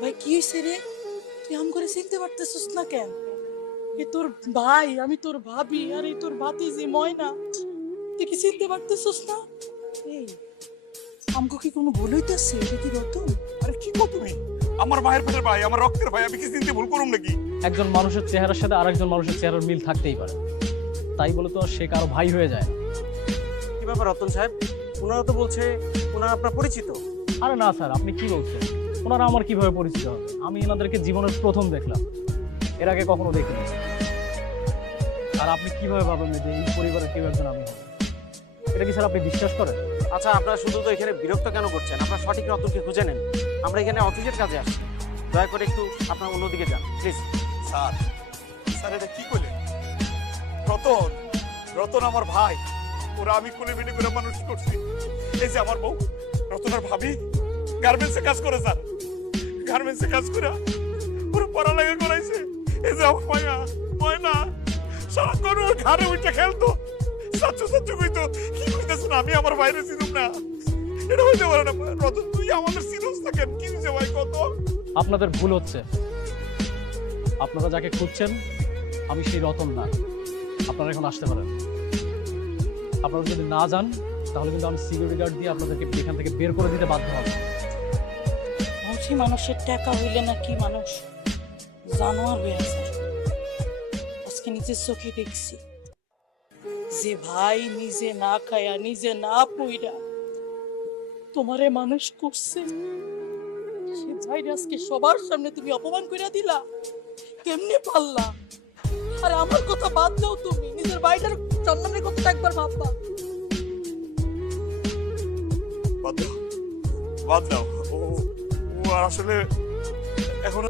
ভাই কি হয়েছে রে? তুই আম করে চিনতে পারতেছিস না কেন? এ তোর ভাই, আমি তোর ভাবি, আর এই তোর ভাতিজি ময়না। তুই কি চিনতে পারতেছিস না? এই আমগো কি কোনো ভুল হইতেছে? এটা কি রতন? আরে কি কো তুমি? আমার মায়ের পেটের ভাই, আমার রক্তের ভাই, আমি কি চিনতে ভুল করুম নাকি? একজন মানুষের চেহারার সাথে আরেকজন মানুষের চেহারার মিল থাকতেই পারে, তাই বলে তো আর সে কারো ভাই হয়ে যায় না। কি ব্যাপার রতন সাহেব? ওনারা তো বলছে ওনারা আপনার পরিচিত। আরে না স্যার, আপনি কি বলছেন? ওনারা আমার কিভাবে পরিচিত হবে? আমি এনাদেরকে জীবনের প্রথম দেখলাম, এর আগে কখনো দেখিনি। আর আপনি কিভাবে ভাবেন যে এই পরিবারের কেউ একজন আমি হব? এটা কি স্যার আপনি বিশ্বাস করেন? আচ্ছা, আপনারা শুধু তো এখানে বিরক্ত কেন করছেন? আপনারা সঠিক রতনকে খুঁজে নেন। আমরা এখানে অফিসের কাজে আসছি, দয়া করে একটু আপনার অন্যদিকে যান প্লিজ। স্যার, স্যার এটা কি কইলেন? রতন, রতন আমার ভাই। ওরা আমি কোলে বেটে করে মানুষ করছি। এই যে আমার বউ, রতনের ভাবি গার্মেন্টসে কাজ করে স্যার। গার্মেন্টসে কাজ করে পুরো পড়ালেখা করাইছে। এই যে আমার মায়া, ময়না সারাক্ষণ ওর ঘাড়ে উঠে খেলতো, সাচ্চু সাচ্চু কইতো। কি কইতেছ না? আমি আমার বাইরে ছিলাম না, এটা হইতে পারে না। রতন তুই আমাদের সিরিয়াস থাকেন, কি হয়েছে ভাই কত? আপনাদের ভুল হচ্ছে। আপনারা যাকে খুঁজছেন আমি সেই রতন না। আপনারা এখন আসতে পারেন। আপনারা যদি না যান তাহলে কিন্তু আমি সিকিউরিটি গার্ড দিয়ে আপনাদেরকে এখান থেকে বের করে দিতে বাধ্য হব। বলছি মানুষের টাকা হইলে না কি মানুষ জানোয়ার হয়ে আছে। আজকে নিজের চোখে দেখছি যে ভাই নিজে না খায়া নিজে না পইরা তোমারে মানুষ করছে, সে ভাইরে আজকে সবার সামনে তুমি অপমান কইরা দিলা। কেমনে পারলা? আর আমার কথা বাদ দাও, তুমি নিজের ভাইটার সম্মানের কথা একবার ভাববা। বাদ দাও, বাদ দাও। ও ও আসলে এখন